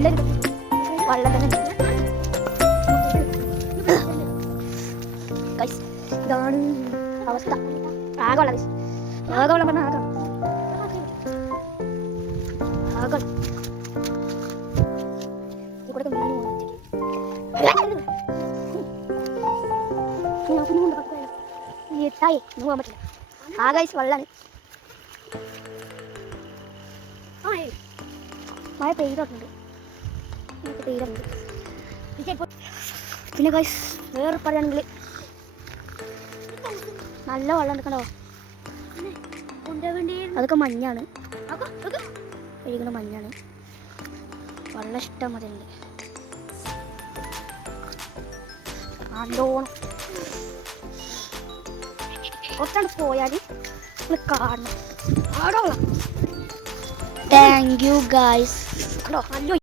നല്ലൊരു വെള്ളം തന്നെ ഉണ്ട്. ഇതാണ് അവസ്ഥ. ആകെ വെള്ളം ആകെ വെള്ളം പറഞ്ഞാൽ ആകെ ഇവിടെ മീൻ എത്തായി പോകാൻ പറ്റില്ല. ആകെ വെള്ളമാണ്. മഴ പെയ്തിട്ടുണ്ട്. പിന്നെ ഗൈസ് വേറെ പറയുകയാണെങ്കിൽ നല്ല വെള്ളം എടുക്കണോ. അതൊക്കെ മഞ്ഞാണ്, കഴിക്കുന്ന മഞ്ഞാണ്. വെള്ളം ഇഷ്ടം മതിയുണ്ട്. നല്ലോണം കുറച്ചാണ് പോയാൽ നമ്മൾ കാണണം. Thank you guys. കണ്ടോ നല്ല